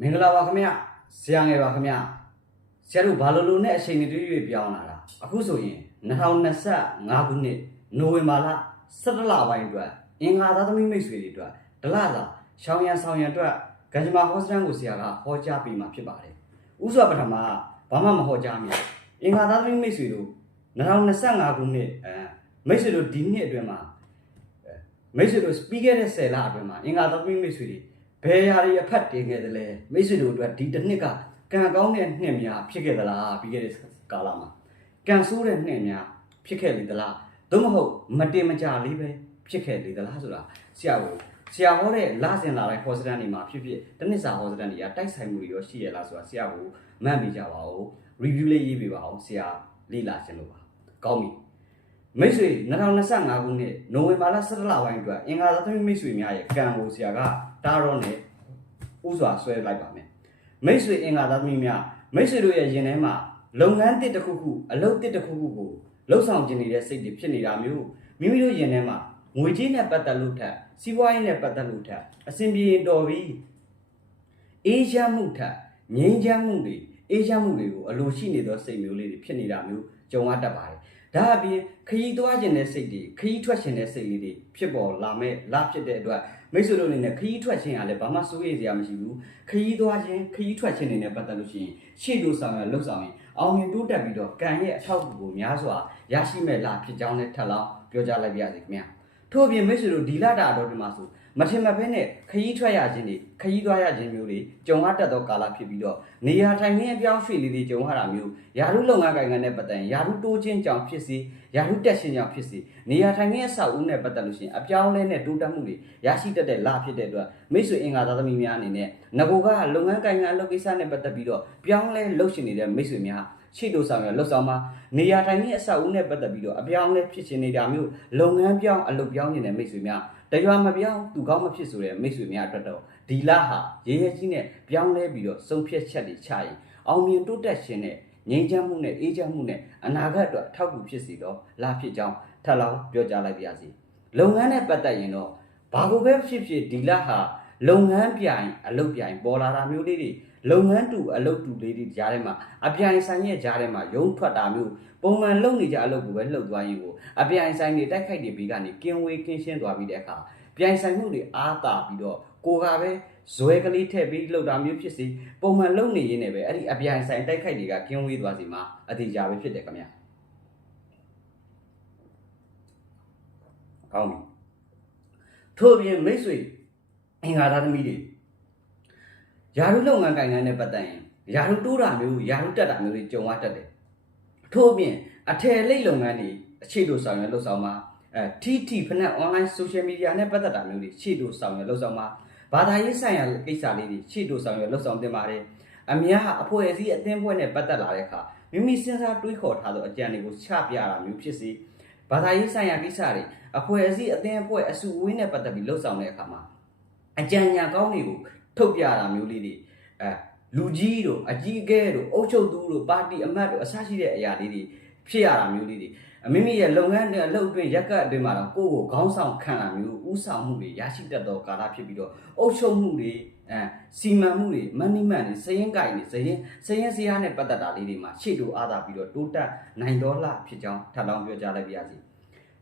မင်္ဂလာပါခင်ဗျဆရာငယ်ပါခင်ဗျဆရာတို့ဘာလို့လို့နဲ့အချိန်တွေတွေ့ပြောင်းလာတာအခုဆိုရင်2025ခုနှစ်နိုဝင်ဘာလ17လပိုင်းအတွက်အင်္ဂါသားသမီးမိတ်ဆွေတွေအတွက်ဒလသာရှောင်းရန်ဆောင်ရန်အတွက်ကံကြမ္မာဟောစတန်ကိုဆရာကဟောကြားပေးမှာဖြစ်ပါတယ်ဥစွာပထမဘာမှမဟောကြားမိဘူးအင်္ဂါသားသမီးမိတ်ဆွေတို့2025ခုနှစ်အဲမိတ်ဆွေတို့ဒီနှစ်အတွင်းမှာအဲမိတ်ဆွေတို့ပြီးခဲ့တဲ့10လအတွင်းမှာအင်္ဂါသားသမီးမိတ်ဆွေတွေ ဘယ်ဟာတွေအဖက်တင်ခဲ့တယ်လဲမိတ်ဆွေတို့အတွက်ဒီတစ်နှစ်ကကံကောင်းတဲ့နှစ်များဖြစ်ခဲ့သလားပြီးခဲ့တဲ့ကာလမှာကံဆိုးတဲ့နှစ်များဖြစ်ခဲ့လေသလားသို့မဟုတ်မတင်မကြလေးပဲဖြစ်ခဲ့လေသလားဆိုတာဆရာကိုဆရာဟောတဲ့လဆင်လာတိုင်းဟောစတန်တွေမှာဖြစ်ဖြစ်တစ်နှစ်စာဟောစတန်တွေကတိုက်ဆိုင်မှုတွေရောရှိရလားဆိုတာဆရာကိုမှတ်မိကြပါဦး review လေးရေးပေးပါအောင်ဆရာလေ့လာခြင်းလို့ပါကောင်းပြီမိတ်ဆွေ2025ခုနှစ်နိုဝင်ဘာလ17လပိုင်းအတွက်အင်္ဂါသမီးမိတ်ဆွေများရဲ့ကံကိုဆရာက တားတော့နဲ့ဥစွာဆွဲလိုက်ပါမယ်မိတ်ဆွေအင်္ဂါသားသမီးများမိတ်ဆွေတို့ရဲ့ရင်ထဲမှာလုပ်ငန်းတစ်တစ်ခုခုအလုပ်တစ်တစ်ခုခုကိုလှုပ်ဆောင်ခြင်းနေတဲ့စိတ်တွေဖြစ်နေတာမျိုးမိမိတို့ရင်ထဲမှာငွေကြေးနဲ့ပတ်သက်လို့ထက်စီးပွားရေးနဲ့ပတ်သက်လို့ထက်အဆင်ပြေတော်ပြီးအေးချမ်းမှုထက်ငြိမ်းချမ်းမှုတွေအေးချမ်းမှုတွေကိုအလိုရှိနေသောစိတ်မျိုးလေးတွေဖြစ်နေတာမျိုးကြုံရတတ်ပါတယ်ဒါအပြင်ခရီးသွားခြင်းတဲ့စိတ်တွေခရီးထွက်ခြင်းတဲ့စိတ်လေးတွေဖြစ်ပေါ်လာမဲ့လာဖြစ်တဲ့အတွက် မိတ်ဆွေတို့အနေနဲ့ခရီးထွက်ခြင်းကလည်းဘာမှစိုးရိမ်စရာမရှိဘူးခရီးသွားခြင်းခရီးထွက်ခြင်းတွေနဲ့ပတ်သက်လို့ရှိရင်ရှေ့တို့ဆောင်ရလှုပ်ဆောင်ရင်အောင်မြင်တိုးတက်ပြီးတော့ကံရဲ့အထောက်အကူကိုများစွာရရှိမဲ့လားဖြစ်ကြောင်းနဲ့ထပ်လောင်းပြောကြားလိုက်ပါရစေခင်ဗျာထို့အပြင်မိတ်ဆွေတို့ဒီလတာတော်ဒီမှာဆို မထင်မှတ်ဘဲနဲ့ခရီးထွက်ရခြင်းတွေခရီးသွားရခြင်းမျိုးတွေကြုံရတတ်သောကာလဖြစ်ပြီးတော့နေရာထိုင်ခင်းအပြောင်းရွှေ့လေးတွေကြုံရတာမျိုးယာရုလုပ်ငန်းကိုင်ငံနဲ့ပတ်သက်ရင်ယာရုတိုးခြင်းကြောင့်ဖြစ်စေယာရုတက်ခြင်းကြောင့်ဖြစ်စေနေရာထိုင်ခင်းအဆောက်အဦနဲ့ပတ်သက်လို့ရှိရင်အပြောင်းလဲနဲ့တိုးတက်မှုတွေရရှိတတ်တဲ့လဖြစ်တဲ့အတွက်မိတ်ဆွေအင်္ဂါသားသမီးများအနေနဲ့ငကိုကလုပ်ငန်းကိုင်ငံအလုပ်ကိစ္စနဲ့ပတ်သက်ပြီးတော့ပြောင်းလဲလုပ်ရှင်နေတဲ့မိတ်ဆွေများရှိတို့ဆောင်ရလှုပ်ဆောင်မှာနေရာထိုင်ခင်းအဆောက်အဦနဲ့ပတ်သက်ပြီးတော့အပြောင်းလဲဖြစ်ရှင်နေတာမျိုးလုပ်ငန်းပြောင်းအလုပ်ပြောင်းနေတဲ့မိတ်ဆွေများ တရွာမပြောင်းသူကောင်းမဖြစ်ဆိုတဲ့မိတ်ဆွေများအတွက်တော့ဒီလဟာရေရဲကြီးနဲ့ပြောင်းလဲပြီးတော့ဆုံးဖြတ်ချက်တွေချရင်အောင်မြင်တိုးတက်ရှင်တဲ့ငြိမ်းချမ်းမှုနဲ့အေးချမ်းမှုနဲ့အနာဂတ်အတွက်ထောက်ကူဖြစ်စီတော့လာဖြစ်ကြောင်းထပ်လောင်းပြောကြားလိုက်ပါရစေလုပ်ငန်းနဲ့ပတ်သက်ရင်တော့ဘာကိုပဲဖြစ်ဖြစ်ဒီလဟာလုပ်ငန်းပြိုင်အလုပ်ပြိုင်ပေါ်လာတာမျိုးလေးတွေ လုပ်ငန်းတူအလုပ်တူလေးတွေကြားထဲမှာအပြိုင်ဆိုင်ရဲ့ကြားထဲမှာရုံးထွက်တာမျိုးပုံမှန်လုပ်နေကြအလုပ်ကိုပဲလှုပ်သွားရင်ကိုအပြိုင်ဆိုင်တွေတိုက်ခိုက်တွေပြီးကနေကင်းဝေးကင်းရှင်းသွားပြီးတဲ့အခါပြိုင်ဆိုင်မှုတွေအားတာပြီးတော့ကိုကပဲဇွဲကလေးထည့်ပြီးလှုပ်တာမျိုးဖြစ်စီပုံမှန်လုပ်နေရင်းနဲ့ပဲအဲ့ဒီအပြိုင်ဆိုင်တိုက်ခိုက်တွေကကင်းဝေးသွားစီမှာအတိအကျပဲဖြစ်တယ်ခင်ဗျာကောင်းပြီထို့အပြင်မိတ်ဆွေအင်္ဂါသားသမီးတွေ ယာရုလုပ်ငန်းကိုင်ငန်းနဲ့ပတ်သက်ရင်ယာရုတိုးတာမျိုးယာရုတက်တာမျိုးတွေကြုံရတတ်တယ်ထို့အပြင်အထယ်လိတ်လုပ်ငန်းတွေအခြေတို့ဆောင်ရွက်လှုပ်ဆောင်မှာအဲ TT ဖနက် online social media နဲ့ပတ်သက်တာမျိုးတွေခြေတို့ဆောင်ရွက်လှုပ်ဆောင်မှာဘာသာရေးဆိုင်ရာကိစ္စလေးတွေခြေတို့ဆောင်ရွက်လှုပ်ဆောင်တင်ပါတယ်အများအဖွဲ့အစည်းအသင်းဖွဲ့နဲ့ပတ်သက်လာတဲ့အခါမိမိစဉ်းစားတွေးခေါ်ထားသောအကြံတွေကိုချပြတာမျိုးဖြစ်စီဘာသာရေးဆိုင်ရာကိစ္စတွေအဖွဲ့အစည်းအသင်းအဖွဲ့အစုအဝေးနဲ့ပတ်သက်ပြီးလှုပ်ဆောင်တဲ့အခါမှာအကြံဉာဏ်ကောင်းတွေကို ထုတ်ပြတာမျိုးလေးတွေအဲလူကြီးတို့အကြီးအကဲတို့အုပ်ချုပ်သူတို့ပါတီအမတ်တို့အစရှိတဲ့အရာလေးတွေဖြစ်ရတာမျိုးလေးတွေမိမိရဲ့လုပ်ငန်းနဲ့အလုပ်အတွင်းရက်ကအတွင်းမှာတော့ကိုယ့်ကိုခေါင်းဆောင်ခံတာမျိုးဥဆောင်မှုတွေရရှိတတ်သောကာလဖြစ်ပြီးတော့အုပ်ချုပ်မှုတွေအဲစီမံမှုတွေမန်နီမန်တွေစရင်ကိုင်တွေစရင်စရင်စရာနဲ့ပတ်သက်တာလေးတွေမှာရှေ့တို့အားသာပြီးတော့တိုးတက်နိုင်တော်လာဖြစ်ကြောင်းထပ်လောင်းပြောကြားလိုက်ပါရစေ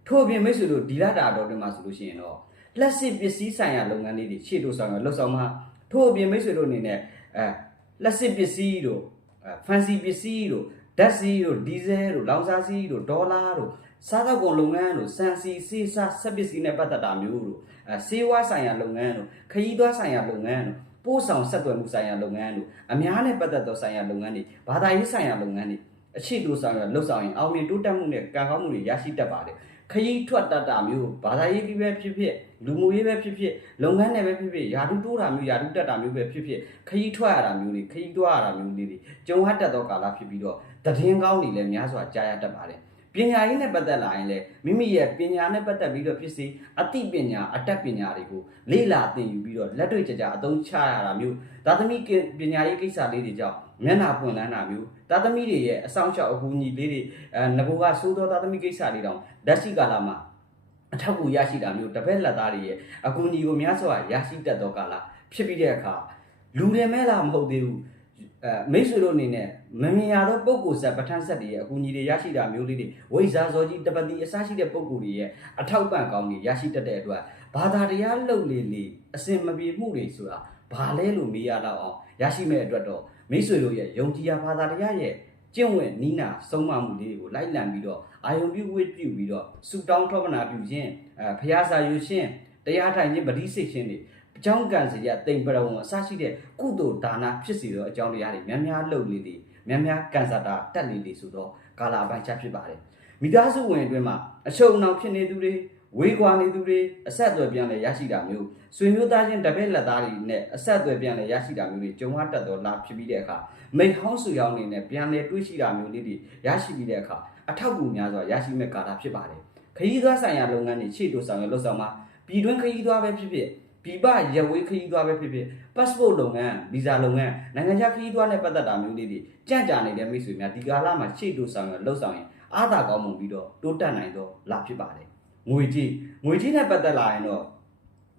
ထို့အပြင်မိတ်ဆွေတို့ဒီလာတာတော်တွင်မှာဆိုလို့ရှိရင်တော့လက်စစ်ပစ္စည်းဆိုင်ရာလုပ်ငန်းလေးတွေရှေ့တို့ဆောင်ရလှုပ်ဆောင်မှာ ထို့အပြင်မိတ်ဆွေတို့အနေနဲ့အဲလက်စစ်ပစ္စည်းတို့အဲ fancy ပစ္စည်းတို့ဓာတ်ဆီတို့ဒီဇယ်တို့လောင်စာဆီတို့ဒေါ်လာတို့စားသောက်ကုန်လုပ်ငန်းတို့စံစီစေးစားဆက်ပစ္စည်းနဲ့ပတ်သက်တာမျိုးတို့အဲစေဝါဆိုင်ရာလုပ်ငန်းတို့ခရီးသွားဆိုင်ရာလုပ်ငန်းတို့ပို့ဆောင်ဆက်သွယ်မှုဆိုင်ရာလုပ်ငန်းတို့အများနဲ့ပတ်သက်သောဆိုင်ရာလုပ်ငန်းတွေဘာသာရေးဆိုင်ရာလုပ်ငန်းတွေအရှိတိုးဆောင်ရလှုပ်ဆောင်ရင်အောင်မြင်တိုးတက်မှုနဲ့ကံကောင်းမှုတွေရရှိတတ်ပါတယ် ခရီးထွက်တတ်တာမျိုးဘာသာရေးပဲဖြစ်ဖြစ်လူမှုရေးပဲဖြစ်ဖြစ်လုပ်ငန်းနဲ့ပဲဖြစ်ဖြစ်ယာတုတိုးတာမျိုးယာတုတက်တာမျိုးပဲဖြစ်ဖြစ်ခရီးထွက်ရတာမျိုးတွေခရီးသွားရတာမျိုးလေးတွေကြုံရတတ်သောကာလဖြစ်ပြီးတော့တည်င်းကောင်းတွေလည်းများစွာကြားရတတ်ပါတယ်ပညာရေးနဲ့ပတ်သက်လာရင်လည်းမိမိရဲ့ပညာနဲ့ပတ်သက်ပြီးတော့ဖြစ်စေအသိပညာအတတ်ပညာတွေကိုလေ့လာသင်ယူပြီးတော့လက်တွေ့ကြကြအသုံးချရတာမျိုးသာသမီပညာရေးကိစ္စလေးတွေကြောင့် မျက်နှာပွင့်လန်းတာမျိုးသာသမီတွေရဲ့အဆောင်အရှောက်အကူအညီလေးတွေအဲငဘိုကစိုးသောသာသမီကိစ္စလေးတောင်လက်ရှိကာလမှာအထောက်အကူရရှိတာမျိုးတပည့်လက်သားတွေရဲ့အကူအညီကိုများစွာရရှိတတ်သောကာလဖြစ်ပြီးတဲ့အခါလူတွေမဲ့လားမဟုတ်သေးဘူးအဲမိတ်ဆွေတို့အနေနဲ့မမြင်ရသောပုံကိုယ်ဆက်ပဋ္ဌာန်းဆက်တွေရဲ့အကူအညီတွေရရှိတာမျိုးလေးတွေဝိဇ္ဇာဇောကြီးတပတိအစရှိတဲ့ပုံကိုယ်တွေရဲ့အထောက်ပံ့ကောင်းတွေရရှိတတ်တဲ့အတွက်ဘာသာတရားလှုပ်လေလေအစင်မပြေမှုတွေဆိုတာဘာလဲလို့မေးရတော့အောင်ရရှိမဲ့အတွက်တော့ မိတ်ဆွေတို့ရဲ့ယုံကြည်ရာဘာသာတရားရဲ့ကျင့်ဝတ်နီးနာဆုံးမမှုလေးတွေကိုလိုက်လံပြီးတော့အာယုံပြုဝိပြုပြီးတော့ဆုတောင်းထောပနာပြုခြင်းအဲဖျားစာယူခြင်းတရားထိုင်ခြင်းဗတိစိတ်ခြင်းတွေအကြောင်းကံစီရတိမ်ပရဝံအစရှိတဲ့ကုသိုလ်ဒါနဖြစ်စီသောအကြောင်းတရားတွေများများလှုပ်လေလေများများကံစားတာတက်လေလေဆိုတော့ကာလာအပိုင်းချဖြစ်ပါတယ်မိသားစုဝင်အတွင်းမှာအရှုံအနောက်ဖြစ်နေသူတွေဝေးကွာနေသူတွေအဆက်အသွယ်ပြန်လဲရရှိတာမျိုး ဆွေမျိုးသားချင်းတပည့်လက်သားတွေနဲ့အဆက်အသွယ်ပြန်လဲရရှိတာမျိုးတွေကြုံရတတ်တော့လာဖြစ်ပြီးတဲ့အခါမိတ်ဟောင်းဆူရောင်းနေနဲ့ပြန်လဲတွေးရှိတာမျိုးလေးတွေရရှိပြီးတဲ့အခါအထောက်အကူများစွာရရှိမဲ့ကာလဖြစ်ပါတယ်ခရီးသွားဆိုင်ရာလုပ်ငန်းတွေခြေတိုးဆောင်ရလှုပ်ဆောင်မှာပြည်တွင်းခရီးသွားပဲဖြစ်ဖြစ်ပြည်ပရဝေးခရီးသွားပဲဖြစ်ဖြစ် passport လုပ်ငန်းဗီဇာလုပ်ငန်းနိုင်ငံခြားခရီးသွားနဲ့ပတ်သက်တာမျိုးလေးတွေကြံ့ကြာနေတဲ့မိတ်ဆွေများဒီကာလမှာခြေတိုးဆောင်ရလှုပ်ဆောင်ရင်အားသာကောင်းမှုပြီးတော့တိုးတက်နိုင်တော့လာဖြစ်ပါတယ်ငွေကြီးငွေကြီးနဲ့ပတ်သက်လာရင်တော့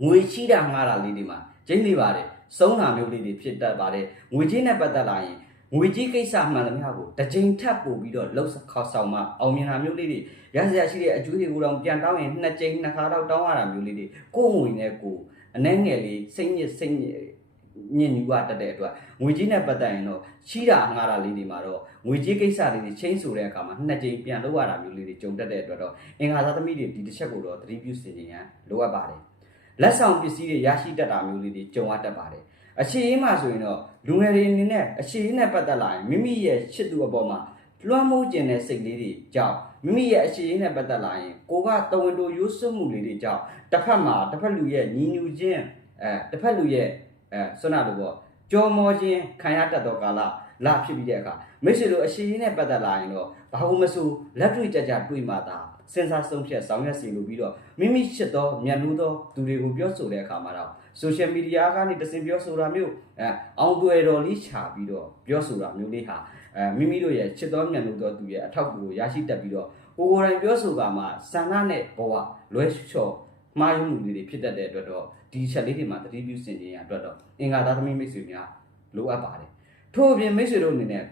ငွေချီးတာငှားတာလေးတွေမှာကျင်းနေပါတယ်စုံးတာမျိုးလေးတွေဖြစ်တတ်ပါတယ်ငွေကြီးနဲ့ပတ်သက်လာရင်ငွေကြီးကိစ္စမှန်သမျှကိုတစ်ချိန်ထပ်ပို့ပြီးတော့လှုပ်ခေါက်ဆောင်မှအောင်မြင်တာမျိုးလေးတွေရစရာရှိတဲ့အကျိုးတွေကိုတော့ပြန်တောင်းရင်နှစ်ချိန်နှစ်ခါတော့တောင်းရတာမျိုးလေးတွေကိုယ်ငွေနဲ့ကိုယ်အနှဲငယ်လေးစိတ်ညစ်စိတ်ညစ်ညင်ညူရတတ်တဲ့အတွက်ငွေကြီးနဲ့ပတ်သက်ရင်တော့ချီးတာငှားတာလေးတွေမှာတော့ငွေကြီးကိစ္စလေးတွေချင်းဆိုတဲ့အခါမှာနှစ်ကြိမ်ပြန်လုပ်ရတာမျိုးလေးတွေကြုံတတ်တဲ့အတွက်တော့အင်္ဂါသားသမီးတွေဒီတစ်ချက်ကိုတော့သတိပြုစီရင်ရန်လိုအပ်ပါတယ် လက်ဆောင်ပစ္စည်းတွေရရှိတတ်တာမျိုးလေးတွေကြုံရတတ်ပါတယ်အခြေအင်းမှာဆိုရင်တော့လူငယ်တွေအနေနဲ့အခြေအင်းနဲ့ပတ်သက်လာရင်မိမိရဲ့ချစ်သူအပေါ်မှာလွှမ်းမိုးခြင်းတဲ့စိတ်လေးတွေကြောင့်မိမိရဲ့အခြေအင်းနဲ့ပတ်သက်လာရင်ကိုကတဝန်တိုရိုးစွမှုလေးတွေကြောင့်တစ်ဖက်မှာတစ်ဖက်လူရဲ့ညီညူခြင်းအဲတစ်ဖက်လူရဲ့အဲဆွနာလို့ပေါ့ကြော်မောခြင်းခံရတတ်သောကာလလာဖြစ်ပြီးတဲ့အခါမိတ်ဆွေတို့အခြေအင်းနဲ့ပတ်သက်လာရင်တော့ဘာလို့မဆိုလက်တွေ့ကြကြတွေ့မှသာ စဉ်းစားဆုံးဖြတ်ဆောင်ရွက်စီလို့ပြီးတော့မိမိချစ်သောမြတ်လို့သောသူတွေကိုပြောဆိုတဲ့အခါမှာတော့ social media ကနေတစင်ပြောဆိုတာမျိုးအဲအောင်တွေ့တော်လေးခြာပြီးတော့ပြောဆိုတာမျိုးလေးဟာအဲမိမိတို့ရဲ့ချစ်တော်မြတ်လို့သောသူရဲ့အထောက်အကူကိုရရှိတတ်ပြီးတော့ကိုယ်ကိုယ်တိုင်ပြောဆိုပါမှာဆန္ဒနဲ့ဘဝလွဲချော်မှားယွင်းမှုလေးတွေဖြစ်တတ်တဲ့အတွက်တော့ဒီချက်လေးတွေမှာတတိပြုစင်ခြင်းရအတွက်တော့အင်္ဂါသားသမီးမိတ်ဆွေများလိုအပ်ပါတယ်ထို့အပြင်မိတ်ဆွေတို့အနေနဲ့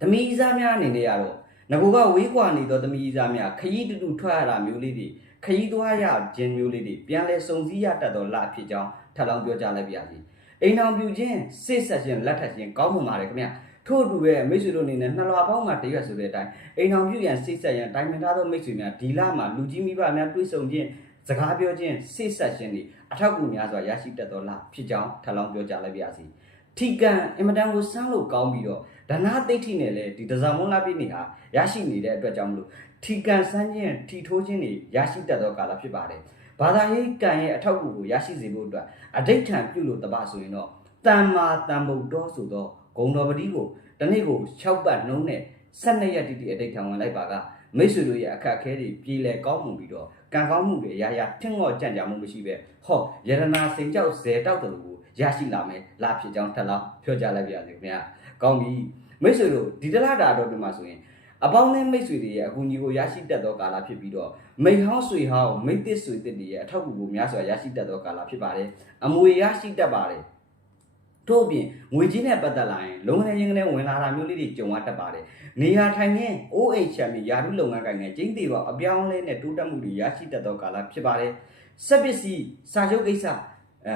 သမီးစားများအနေနဲ့ကတော့ ငကိုကဝေးကွာနေသောသမီးစားများခရီးတူတူထွက်ရတာမျိုးလေးတွေခရီးသွားရခြင်းမျိုးလေးတွေပြန်လဲစုံစည်းရတတ်သောလဖြစ်ကြောင်းထပ်လောင်းပြောကြားလိုက်ပါရစေအိမ်အောင်ပြူခြင်းစိတ်ဆက်ခြင်းလက်ထပ်ခြင်းကောင်းမှုပါတယ်ခင်ဗျထို့အတူပဲမိတ်ဆွေတို့အနေနဲ့နှစ်လပေါင်းမှာတရွက်ဆိုတဲ့အတိုင်းအိမ်အောင်ပြူရန်စိတ်ဆက်ရန်တိုင်ပင်ထားသောမိတ်ဆွေများဒီလမှာလူကြီးမိဘများတွေ့ဆုံခြင်းစကားပြောခြင်းစိတ်ဆက်ခြင်းတွေအထောက်အကူများစွာရရှိတတ်သောလဖြစ်ကြောင်းထပ်လောင်းပြောကြားလိုက်ပါရစေထီကန်အင်မတန်ကိုစမ်းလို့ကောင်းပြီးတော့ ဒနာသိဋ္ဌိနဲ့လည်းဒီတဇာမွန်လာပြည့်နေဟာရရှိနေတဲ့အတွက်ကြောင့်မလို့ထီကန်စမ်းခြင်းထီထိုးခြင်းတွေရရှိတတ်သောကာလဖြစ်ပါတယ်ဘာသာရေးကံရဲ့အထောက်အကူကိုရရှိစေဖို့အတွက်အဋိဋ္ဌံပြုလို့တပဆိုရင်တော့တမ္မာတန်ဗုဒ္ဓဆိုတော့ဂုံတော်ပတိကိုတနေ့ကို6ပတ်နှုံးနဲ့12ရက်တိတိအဋိဋ္ဌံဝင်လိုက်ပါကမိတ်ဆွေတို့ရဲ့အခက်အခဲတွေပြည်လဲကောင်းမှုပြီးတော့ကံကောင်းမှုတွေအရာရာထင်ငေါ့ကြံ့ကြာမှုမရှိပဲဟောယရနာစိန်ကြောက်ဇေတောက်တယ်လို့ရရှိလာမယ်လာဖြစ်ကြောင်းထပ်လောက်ပြောကြလိုက်ပါရစေခင်ဗျာကောင်းပြီ မိတ်ဆွေတို့ဒီတလားတာတော့ဒီမှာဆိုရင်အပေါင်းနဲ့မိတ်ဆွေတွေရဲ့အကူအညီကိုရရှိတတ်သောကာလဖြစ်ပြီးတော့မိဟောင်းဆွေဟောင်းမိတ်သစ်ဆွေသစ်တွေရဲ့အထောက်အကူကိုများစွာရရှိတတ်သောကာလဖြစ်ပါတယ်အမွေရရှိတတ်ပါတယ်တို့အပြင်ငွေကြီးနဲ့ပတ်သက်လာရင်လုံငန်းချင်းကနေဝင်လာတာမျိုးလေးတွေကြုံရတတ်ပါတယ်နေရာထိုင်ခြင်း OHM ရာထူးလုပ်ငန်းကိုင်ငယ်ကျင်းသေးတော့အပြောင်းလဲနဲ့တိုးတက်မှုတွေရရှိတတ်သောကာလဖြစ်ပါတယ်စက်ပစ္စည်းစာချုပ်ကိစ္စအဲ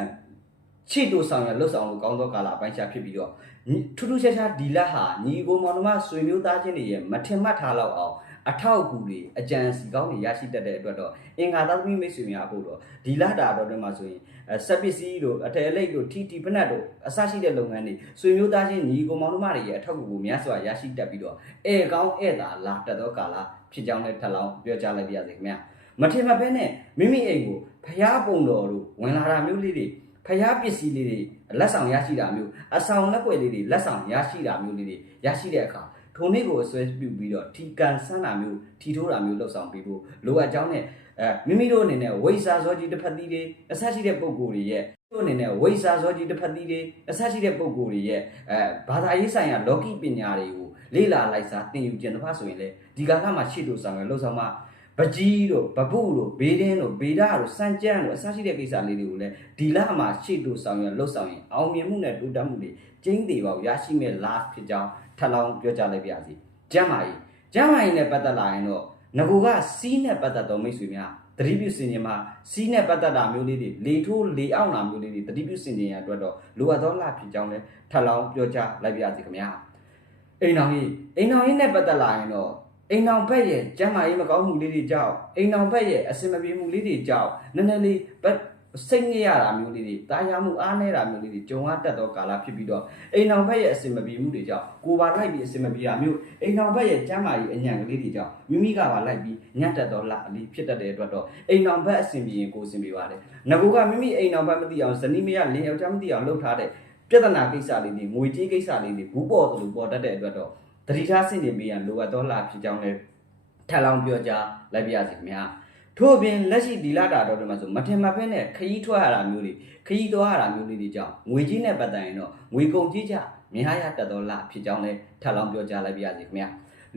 ချစ်တူဆောင်ရလှုပ်ဆောင်လို့ကောင်းသောကာလအပိုင်းခြားဖြစ်ပြီးတော့ ထူးထူးခြားခြားဒီလက်ဟာညီကိုမောင်နှမဆွေမျိုးသားချင်းတွေရဲ့မထင်မှတ်ထားလောက်အောင်အထောက်အကူတွေအကြံစီကောင်းတွေရရှိတတ်တဲ့အတွက်တော့အင်္ဂါသားသမီးမိတ်ဆွေများအခုတော့ဒီလတာတော့တွင်မှာဆိုရင်စက်ပစ္စည်းတို့အထည်အလိပ်တို့ထီတီဖနက်တို့အစရှိတဲ့လုပ်ငန်းတွေဆွေမျိုးသားချင်းညီကိုမောင်နှမတွေရဲ့အထောက်အကူကိုများစွာရရှိတတ်ပြီးတော့အဲကောင်းအဲသာလာတတ်သောကာလဖြစ်ကြောင်းလည်းထပ်လောင်းပြောကြားလိုက်ပါရစေခင်ဗျာမထင်မှတ်ဘဲနဲ့မိမိအိမ်ကိုဖျားပုံတော်တို့ဝင်လာတာမျိုးလေးတွေ ဖျားပစ္စည်းလေးတွေလက်ဆောင်ရရှိတာမျိုးအဆောင်လက်ွက်လေးတွေလက်ဆောင်ရရှိတာမျိုးလေးတွေရရှိတဲ့အခါထိုနေ့ကိုအစွဲပြုပြီးတော့ထီကန်ဆန်းတာမျိုးထီထိုးတာမျိုးလှုပ်ဆောင်ပြီးဖို့လိုအပ်ကြောင်းနဲ့အဲမိမိတို့အနေနဲ့ဝိစာဇောကြီးတစ်ဖက်သီးတွေအဆက်ရှိတဲ့ပုံကိုယ်တွေရဲ့တို့အနေနဲ့ဝိစာဇောကြီးတစ်ဖက်သီးတွေအဆက်ရှိတဲ့ပုံကိုယ်တွေရဲ့အဲဘာသာရေးဆိုင်ရာလောကီပညာတွေကိုလေ့လာလိုက်စားသင်ယူခြင်းတစ်ဖက်ဆိုရင်လေဒီကာလမှာရှေ့တို့ဆောင်ရလှုပ်ဆောင်မှ ပကြီးတို့ဗပုတို့ဘေးတင်းတို့ဘေဒတို့စံကြမ်းတို့အစရှိတဲ့ကိစ္စလေးတွေကိုလည်းဒီလမှာရှေ့တို့ဆောင်ရလှုပ်ဆောင်ရင်အောင်မြင်မှုနဲ့တိုးတက်မှုတွေကျင်းသေးပါဘူးရရှိမဲ့ last ဖြစ်ကြောင်းထပ်လောင်းပြောကြလိုက်ပါရစေကျမ်းမာရေးကျမ်းမာရေးနဲ့ပတ်သက်လာရင်တော့ငကူကစီးနဲ့ပတ်သက်တော်မိတ်ဆွေများသတိပြုစင်ခြင်းမှာစီးနဲ့ပတ်သက်တာမျိုးလေးတွေလေထိုးလေအောင်တာမျိုးလေးတွေသတိပြုစင်ခြင်းရအတွက်တော့လိုအပ်သောလဖြစ်ကြောင်းလည်းထပ်လောင်းပြောကြလိုက်ပါရစေခင်ဗျာအိမ်တော်ကြီးအိမ်တော်ကြီးနဲ့ပတ်သက်လာရင်တော့ အိမ်အောင်ဘက်ရဲ့ကျမ်းမာရေးမကောင်းမှုလေးတွေကြောင့်အိမ်အောင်ဘက်ရဲ့အစင်မပြေမှုလေးတွေကြောင့်နည်းနည်းလေးစိတ်ငြိရတာမျိုးလေးတွေတာယာမှုအားနည်းတာမျိုးလေးတွေကြုံရတတ်သောကာလဖြစ်ပြီးတော့အိမ်အောင်ဘက်ရဲ့အစင်မပြေမှုတွေကြောင့်ကိုယ်ပါလိုက်ပြီးအစင်မပြေတာမျိုးအိမ်အောင်ဘက်ရဲ့ကျမ်းမာရေးအညံကလေးတွေကြောင့်မိမိကပါလိုက်ပြီးညံ့တတ်သောလအလေးဖြစ်တတ်တဲ့အတွက်တော့အိမ်အောင်ဘက်အစင်ပြေရင်ကိုယ်အစင်ပြေပါတယ်ငကူကမိမိအိမ်အောင်ဘက်မသိအောင်ဇနီးမရလင်းယောက်ျားမသိအောင်လှုပ်ထားတဲ့ပြဿနာကိစ္စလေးတွေငွေကြေးကိစ္စလေးတွေဘူးပေါ်သလိုပေါ်တတ်တဲ့အတွက်တော့ တတိထားစင်နေပေးရန်လိုအပ်သောလဖြစ်ကြောင်းလည်းထပ်လောင်းပြောကြလိုက်ပြရစီခင်ဗျာထို့အပြင်လက်ရှိဒီလာတာတော့ဒီမှာဆိုမထင်မှတ်ဖဲနဲ့ခရီးထွက်ရတာမျိုးတွေခရီးသွားရတာမျိုးလေးတွေကြောင့်ငွေကြီးနဲ့ပတ်သက်ရင်တော့ငွေကုန်ကြီးကြများရတတ်တော်လားဖြစ်ကြောင်းလဲထပ်လောင်းပြောကြလိုက်ပြရစီခင်ဗျာ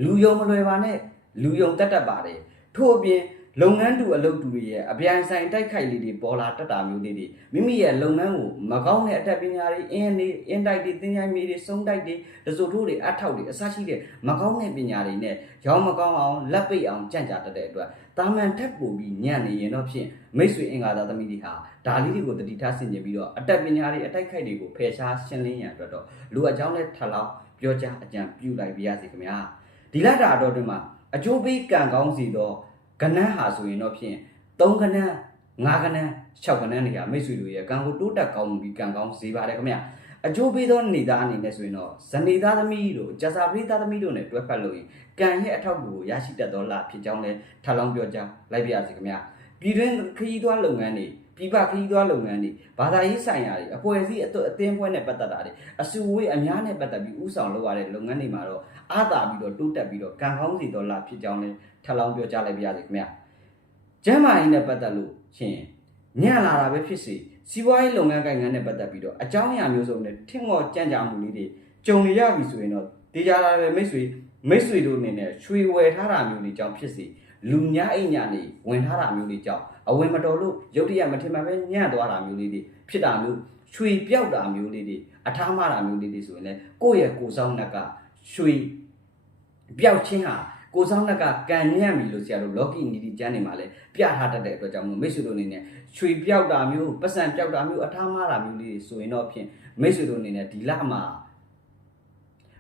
လူယုံမလွယ်ပါနဲ့လူယုံတတ်တတ်ပါတယ်ထို့အပြင် လုပ်ငန်းတူအလုပ်တူတွေရဲ့အပြိုင်ဆိုင်တိုက်ခိုက်လေးတွေပေါ်လာတတ်တာမျိုးလေးတွေမိမိရဲ့လုပ်ငန်းကိုမကောင်းတဲ့အတတ်ပညာတွေအင်းနေအင်းတိုက်တွေသင်ချိုင်းမြေတွေစုံတိုက်တွေတစိုးထိုးတွေအထောက်တွေအစရှိတဲ့မကောင်းတဲ့ပညာတွေနဲ့ရောင်းမကောင်းအောင်လက်ပိတ်အောင်ကြံ့ကြာတတ်တဲ့အတွက်တာမန်ထက်ပိုပြီးညံ့နေရင်တော့ဖြင့်မိတ်ဆွေအင်္ဂါသာသမီးတွေဟာဒါလေးတွေကိုတတိထားဆင်ခြင်ပြီးတော့အတတ်ပညာတွေအတိုက်ခိုက်တွေကိုဖယ်ရှားရှင်းလင်းရန်အတွက်တော့လူအကြောင်းနဲ့ထပ်လောင်းပြောကြားအကြံပြုလိုက်ပါရစေခင်ဗျာဒီလတာတော့တွင်မှာအကျိုးပေးကံကောင်းစီတော့ ကဏ္ဍဟာဆိုရင်တော့ဖြင့်၃ကဏ္ဍ၅ကဏ္ဍ၆ကဏ္ဍနေရာမိတ်ဆွေတို့ရဲ့ကံကိုတိုးတက်ကောင်းပြီးကံကောင်းစေပါတယ်ခင်ဗျာအကျိုးပေးသောနေသားအနေနဲ့ဆိုရင်တော့ဇနေသားသမီးတို့ကြာစာပရိသသမီးတို့နဲ့တွဲဖက်လို့ရင်ကံရဲ့အထောက်အကူကိုရရှိတတ်သောလဖြစ်ကြောင်းလဲထပ်လောင်းပြောကြားလိုက်ပါရစေခင်ဗျာပြည်တွင်းခရီးသွားလုပ်ငန်းတွေပြည်ပခရီးသွားလုပ်ငန်းတွေဘာသာရေးဆိုင်ရာတွေအဖွဲ့အစည်းအသွအသင်းပွဲနဲ့ပတ်သက်တာတွေအစုအဝေးအများနဲ့ပတ်သက်ပြီးဥဆောင်လုပ်ရတဲ့လုပ်ငန်းတွေမှာတော့ အားသာပြီးတော့တိုးတက်ပြီးတော့ကံကောင်းစီသောလဖြစ်ကြောင်းလဲထပ်လောင်းပြောကြားလိုက်ပါရစေခင်ဗျာကျမ်းမာရေးနဲ့ပတ်သက်လို့ရှင်ညံ့လာတာပဲဖြစ်စေစီးပွားရေးလုပ်ငန်းကိုင်ငန်းနဲ့ပတ်သက်ပြီးတော့အကြောင်းအရာမျိုးစုံနဲ့ထင်ငေါ်ကြံ့ကြာမှုလေးတွေကြုံနေရပြီဆိုရင်တော့တေချာလာတဲ့မိတ်ဆွေမိတ်ဆွေတို့အနေနဲ့ရွှေဝယ်ထားတာမျိုးတွေကြောင့်ဖြစ်စေလူညာအိညာနေဝင်ထားတာမျိုးတွေကြောင့်အဝင်မတော်လို့ရုတ်တရက်မထင်မှတ်ပဲညံ့သွားတာမျိုးလေးတွေဖြစ်တာမျိုးရွှေပြောက်တာမျိုးလေးတွေအထားမတာမျိုးလေးတွေဆိုရင်လည်းကိုယ့်ရဲ့ကိုယ်ဆောင်နှက်က ရွှေပြောက်ချင်းဟာကိုဆောင်နှက်ကကံညံ့ပြီလို့ဆရာတို့လော်ကီနီတီကျမ်းနေမှာလဲပြထားတတ်တဲ့အတွက်ကြောင့်မို့မိတ်ဆွေတို့အနေနဲ့ရွှေပြောက်တာမျိုးပတ်စံပြောက်တာမျိုးအထားမတာမျိုးလေးဆိုရင်တော့ဖြင့်မိတ်ဆွေတို့အနေနဲ့ဒီလမှာ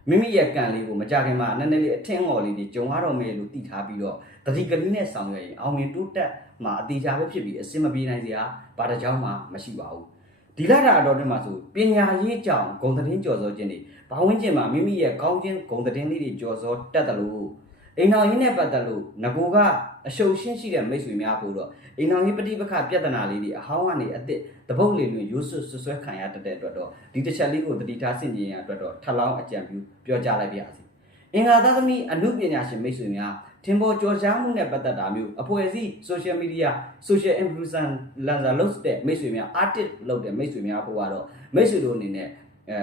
မိမိရဲ့ကံလေးကိုမကြခင်မှာနည်းနည်းလေးအထင်းငေါ်လေးတွေကြုံရတော့မယ်လို့သိထားပြီးတော့တတိကလေးနဲ့ဆောင်ရွက်ရင်အောင်မြင်တိုးတက်မှာအသေးချာပဲဖြစ်ပြီးအစင်မပြေနိုင်စရာဘာတစ်ကြောင်းမှမရှိပါဘူးဒီလတာတော်တွင်မှာဆိုပညာရေးကြောင့်ဂုံသတင်းကြော်စောခြင်းတွေ ဘာဝင်းကျင်မှာမိမိရဲ့ကောင်းခြင်းဂုံသတင်းလေးတွေကြော်စောတတ်တယ်လို့အိမ်တော်ရင်းနဲ့ပတ်သက်လို့ငကိုကအရှုံရှင်းရှိတဲ့မိတ်ဆွေများကိုတော့အိမ်တော်ရင်းပဋိပက္ခပြဿနာလေးတွေအဟောင်းကနေအစ်စ်တပုတ်လေးလွင်ရိုးဆွဆွဆွဲခံရတတ်တဲ့အတွက်တော့ဒီတစ်ချက်လေးကိုတတိထားဆင်ခြင်ရအတွက်တော့ထပ်လောင်းအကြံပြုပြောကြားလိုက်ပါရစေအင်္ဂါသားသမီးအမှုပညာရှင်မိတ်ဆွေများထင်ပေါ်ကြော်ကြားမှုနဲ့ပတ်သက်တာမျိုးအဖွဲ့အစည်း social media social influencer လုပ်တဲ့မိတ်ဆွေများ artist လုပ်တဲ့မိတ်ဆွေများဖို့ကတော့မိတ်ဆွေတို့အနေနဲ့အဲ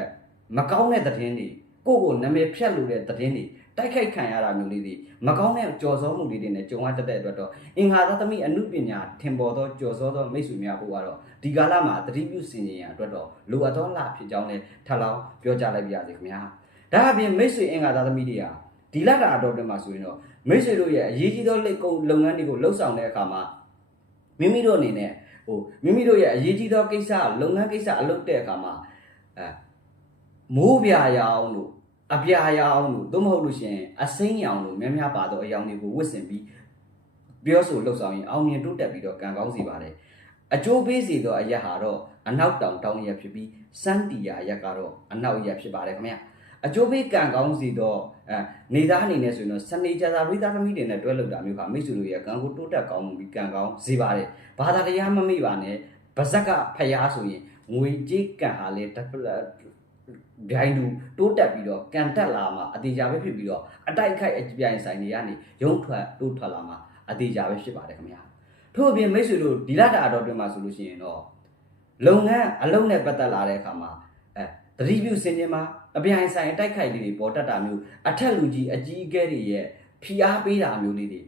မကောင်းတဲ့သတင်းတွေကိုယ့်ကိုနာမည်ဖြတ်လို့တဲ့သတင်းတွေတိုက်ခိုက်ခံရတာမျိုးလေးတွေမကောင်းတဲ့ကြော်စောမှုလေးတွေနဲ့ကြုံရတတ်တဲ့အတွက်တော့အင်္ဂါသားသမီးအမှုပညာထင်ပေါ်သောကြော်စောသောမိတ်ဆွေများဖို့ကတော့ဒီကာလမှာသတိပြုစင်ကြင်ရအတွက်တော့လိုအပ်သောလဖြစ်ကြောင်းလည်းထပ်လောင်းပြောကြားလိုက်ပါရစေခင်ဗျာဒါအပြင်မိတ်ဆွေအင်္ဂါသားသမီးတွေဟာဒီလတာအတော်တွင်မှာဆိုရင်တော့မိတ်ဆွေတို့ရဲ့အရေးကြီးသောလက်ကုပ်လုပ်ငန်းတွေကိုလှုပ်ဆောင်တဲ့အခါမှာမိမိတို့အနေနဲ့ဟိုမိမိတို့ရဲ့အရေးကြီးသောကိစ္စလုပ်ငန်းကိစ္စအလုပ်တဲ့အခါမှာအဲ မိုးပြာရောင်လို့အပြာရောင်လို့သို့မဟုတ်လို့ရှိရင်အစိမ်းရောင်လို့များများပါသောအရောင်တွေကိုဝတ်ဆင်ပြီးပြောဆိုလှုပ်ဆောင်ရင်အောင်မြင်တိုးတက်ပြီးတော့ကံကောင်းစေပါတယ်အကျိုးပေးစေသောအရက်ဟာတော့အနောက်တောင်တောင်ရက်ဖြစ်ပြီးစန်းတီယာရက်ကတော့အနောက်ရက်ဖြစ်ပါတယ်ခင်ဗျာအကျိုးပေးကံကောင်းစီတော့အဲနေသားအနေနဲ့ဆိုရင်တော့စနေကြသာပရိသတ်သမီးတွေနဲ့တွဲလုပ်တာမျိုးကမိတ်ဆွေတို့ရဲ့ကံကိုတိုးတက်ကောင်းမှုပြီးကံကောင်းစေပါတယ်ဘာသာတရားမမိပါနဲ့ဗဇက်ကဖျားဆိုရင်ငွေကြေးကံဟာလေ တက်ဒိုင်းတူတိုးတက်ပြီးတော့ကန်တက်လာမှာအသေးချာပဲဖြစ်ပြီးတော့အတိုက်ခိုက်အပြိုင်ဆိုင်တွေကနေရုံထွက်တိုးထွက်လာမှာအသေးချာပဲဖြစ်ပါတယ်ခင်ဗျာထို့အပြင်မိတ်ဆွေတို့ဒီလတာအတော်တွင်မှာဆိုလို့ရှိရင်တော့လုပ်ငန်းအလုပ်နဲ့ပတ်သက်လာတဲ့အခါမှာအဲသတိပြုစင်ခြင်းမှာအပြိုင်ဆိုင်တိုက်ခိုက်လေးတွေပေါ်တက်တာမျိုးအထက်လူကြီးအကြီးအကဲတွေရဲ့ဖိအားပေးတာမျိုးလေးတွေ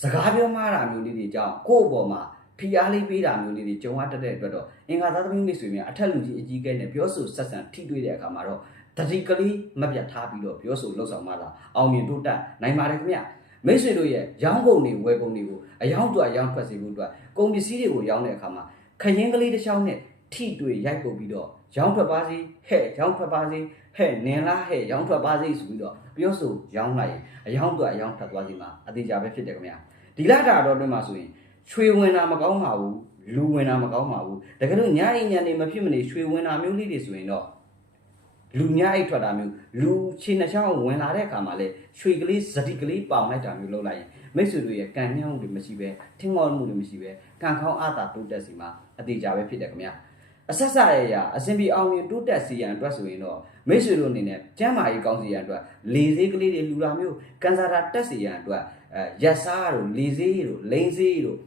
စကားပြောမှားတာမျိုးလေးတွေကြောင့်ကိုယ့်အပေါ်မှာ ဖိအားလေးပေးတာမျိုးလေးတွေကြုံရတတ်တဲ့အတွက်တော့အင်္ဂါသားသမီးမိတ်ဆွေများအထက်လူကြီးအကြီးကဲနဲ့ပြောဆိုဆက်ဆံထိတွေ့တဲ့အခါမှာတော့တတိကလေးမပြတ်ထားပြီးတော့ပြောဆိုလှုပ်ဆောင်မှသာအောင်မြင်တိုးတက်နိုင်ပါတယ်ခင်ဗျမိတ်ဆွေတို့ရဲ့ရောင်းကုန်တွေဝယ်ကုန်တွေကိုအယောင်တွအယောင်ထွက်စေဖို့အတွက်ကုန်ပစ္စည်းတွေကိုရောင်းတဲ့အခါမှာခရင်ကလေးတစ်ချောင်းနဲ့ထိတွေ့ရိုက်ပုတ်ပြီးတော့ရောင်းထွက်ပါစေဟဲ့ရောင်းထွက်ပါစေဟဲ့နင်လားဟဲ့ရောင်းထွက်ပါစေဆိုပြီးတော့ပြောဆိုရောင်းလိုက်ရင်အယောင်တွအယောင်ထွက်သွားစီမှာအသေးချာပဲဖြစ်တယ်ခင်ဗျဒီလာတာတော့တွင်မှာဆိုရင် ချွေဝင်တာမကောင်းပါဘူးလူဝင်တာမကောင်းပါဘူးတကယ်လို့ညအိမ်ညံနေမဖြစ်မနေချွေဝင်တာမျိုးလေးတွေဆိုရင်တော့လူများအိတ်ထွက်တာမျိုးလူခြေနှချောင်းဝင်လာတဲ့အခါမှာလေရွှေကလေးဇတိကလေးပေါင်လိုက်တာမျိုးလုပ်လိုက်ရင်မိတ်ဆွေတို့ရဲ့ကံမြှောင်းတွေမရှိပဲထင်းငေါမှုတွေမရှိပဲကံခေါင်းအသာတိုးတက်စီမှာအသေးကြပဲဖြစ်တယ်ခင်ဗျာအဆက်ဆက်ရရအစဉ်ပြေအောင်ရင်တိုးတက်စီရန်အတွက်ဆိုရင်တော့မိတ်ဆွေတို့အနေနဲ့ကျမ်းမာရေးကောင်းစီရန်အတွက်လေသေးကလေးတွေလူလာမျိုးကန်စာတာတက်စီရန်အတွက်အဲရက်စားတို့လေသေးတို့လိန်သေးတို့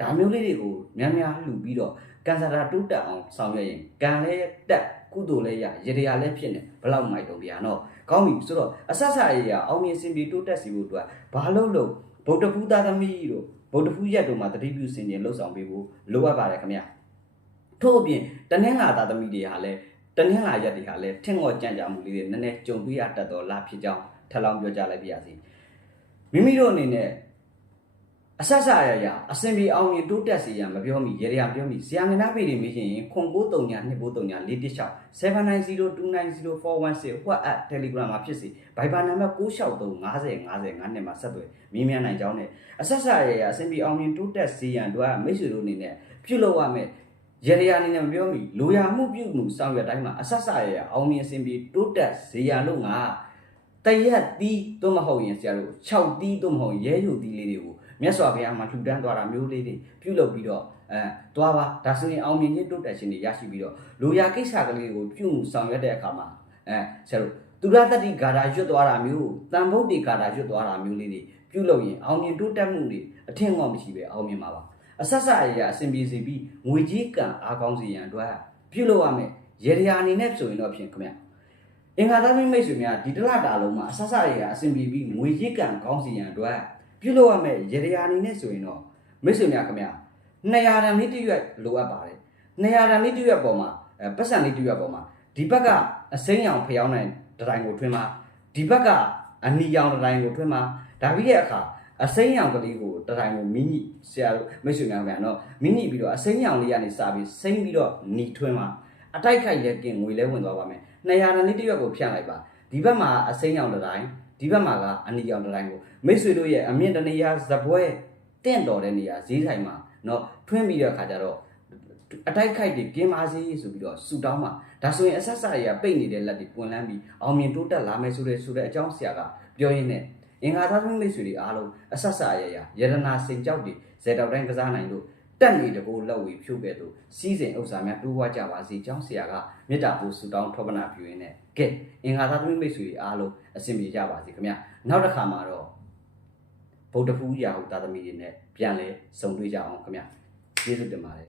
ဒါမျိုးလေးတွေကိုများများလှူပြီးတော့ကန်စာတာတိုးတက်အောင်ဆောင်ရွက်ရင်ကံလည်းတက်ကုသိုလ်လည်းရရေတရားလည်းဖြစ်နေဘယ်လောက်မိုက်တော့ဗျာနော်ကောင်းပြီဆိုတော့အဆက်ဆက်ရရအောင်မြင်စင်ပြီးတိုးတက်စီဖို့အတွက်ဘာလို့လို့ဗုဒ္ဓဖူးသားသမီးတို့ဗုဒ္ဓဖူးရက်တို့မှာတတိပြုစင်ရင်လှုပ်ဆောင်ပေးဖို့လိုအပ်ပါတယ်ခင်ဗျထို့အပြင်တနင်္လာသားသမီးတွေဟာလည်းတနင်္လာရက်တွေဟာလည်းထင်ငေါ်ကြံ့ကြာမှုလေးတွေနည်းနည်းကြုံတွေ့ရတတ်တော်လားဖြစ်ကြောင်းထပ်လောင်းပြောကြလိုက်ပါရစေမိမိတို့အနေနဲ့ အဆက်ဆက်ရရအစင်ပြေအောင်ရင်တိုးတက်စီရမပြောမိရေရပြောမိဇာငနာပေတွေမေးချင်ရင်ခွန်ကိုတုံညာနှစ်ဘိုးတုံညာ၄တစ်6 7902904116 WhatsApp Telegram မှာဖြစ်စီ Viber နံပါတ်963 50 50 9နဲ့မှာဆက်သွယ်မြင်းမြန်းနိုင်ကြောင်းနဲ့အဆက်ဆက်ရရအစင်ပြေအောင်ရင်တိုးတက်စီရန်တို့ကမိတ်ဆွေတို့အနေနဲ့ပြုလုပ်ရမယ်ရေရအနေနဲ့မပြောမိလိုရာမှုပြုမှုဆောင်ရွက်တိုင်းမှာအဆက်ဆက်ရရအောင်မြင်အစင်ပြေတိုးတက်စီရန်လို့ငါတရက်တီးသို့မဟုတ်ရင်ဆရာတို့6တီးသို့မဟုတ်ရဲယူတီးလေးတွေကို မြတ်စွာဘုရားမှာလှူဒန်းသွားတာမျိုးလေးတွေပြုလုပ်ပြီးတော့အဲသွားပါဒါဆိုရင်အောင်မြင်ခြင်းတိုးတက်ခြင်းတွေရရှိပြီးတော့လူရကိစ္စကလေးကိုပြုမှုဆောင်ရွက်တဲ့အခါမှာအဲဆရာတို့သူရတတိဂါထာရွတ်သွားတာမျိုးတန်ဗုဒ္ဓဂါထာရွတ်သွားတာမျိုးလေးတွေပြုလုပ်ရင်အောင်မြင်တိုးတက်မှုတွေအထင်ငေါမရှိပဲအောင်မြင်မှာပါအဆက်ဆက်အရာအစဉ်ပြေစီပြီးငွေကြီးကံအားကောင်းစီရန်အတွက်ပြုလုပ်ရမယ်ရေရာအနေနဲ့ဆိုရင်တော့ဖြင့်ခင်ဗျအင်္ဂါသားမိတ်ဆွေများဒီတလတာလုံးမှာအဆက်ဆက်အရာအစဉ်ပြေပြီးငွေကြီးကံကောင်းစီရန်အတွက် ပြုလုပ်ရမယ့်ရေရာအနေနဲ့ဆိုရင်တော့မိတ်ဆွေများခင်ဗျာ200တန်လေးတစ်ရွက်လိုအပ်ပါတယ်200တန်လေးတစ်ရွက်ပေါ်မှာအဲပတ်စံလေးတစ်ရွက်ပေါ်မှာဒီဘက်ကအစိမ်းရောင်ဖျောင်းနိုင်တတိုင်းကိုထွင်းမှာဒီဘက်ကအနီရောင်တတိုင်းကိုထွင်းမှာဒါပြီးတဲ့အခါအစိမ်းရောင်ကလေးကိုတတိုင်းကိုမိညိဆရာတို့မိတ်ဆွေများခင်ဗျာနော်မိညိပြီးတော့အစိမ်းရောင်လေးကနေစပြီးစိမ့်ပြီးတော့နီထွင်းမှာအတိုက်ခိုက်လည်းกินငွေလဲဝင်သွားပါမယ်200တန်လေးတစ်ရွက်ကိုဖြန့်လိုက်ပါဒီဘက်မှာအစိမ်းရောင်တတိုင်း ဒီဘက်မှာကအနီရောင်တစ်တိုင်းကိုမိတ်ဆွေတို့ရဲ့အမြင့်တနေရာဇပွဲတင့်တော်တဲ့နေရာဈေးဆိုင်မှာเนาะထွင်းပြီးတဲ့အခါကျတော့အတိုက်ခိုက်တွေကင်းပါစေဆိုပြီးတော့ဆူတောင်းမှာဒါဆိုရင်အဆက်ဆက်ရပိတ်နေတဲ့လက်တွေပွင့်လန်းပြီးအောင်မြင်တိုးတက်လာမယ်ဆိုတဲ့ဆိုတဲ့အကြောင်းဆရာကပြောရင်းနဲ့အင်္ဂါသားမိတ်ဆွေတွေအားလုံးအဆက်ဆက်ရရယရနာစိန်ကြောက်တွေဇေတောက်တိုင်းကစားနိုင်လို့တက်နေတကိုလက်ဝေဖြုတ်ခဲ့သူစီးစိမ်ဥစ္စာများတိုးဝကြပါစေကြောင်းဆရာကမေတ္တာပို့ဆူတောင်းထောပနာပြုရင်းနဲ့ ကဲအင်္ဂါသားသမီးမိတ်ဆွေတွေအားလုံးအဆင်ပြေကြပါစေခင်ဗျနောက်တစ်ခါမှာတော့ဗုဒ္ဓဖူးရာဟုသားသမီးတွေနဲ့ပြန်လဲဆုံတွေ့ကြအောင်ခင်ဗျကျေးဇူးတင်ပါတယ်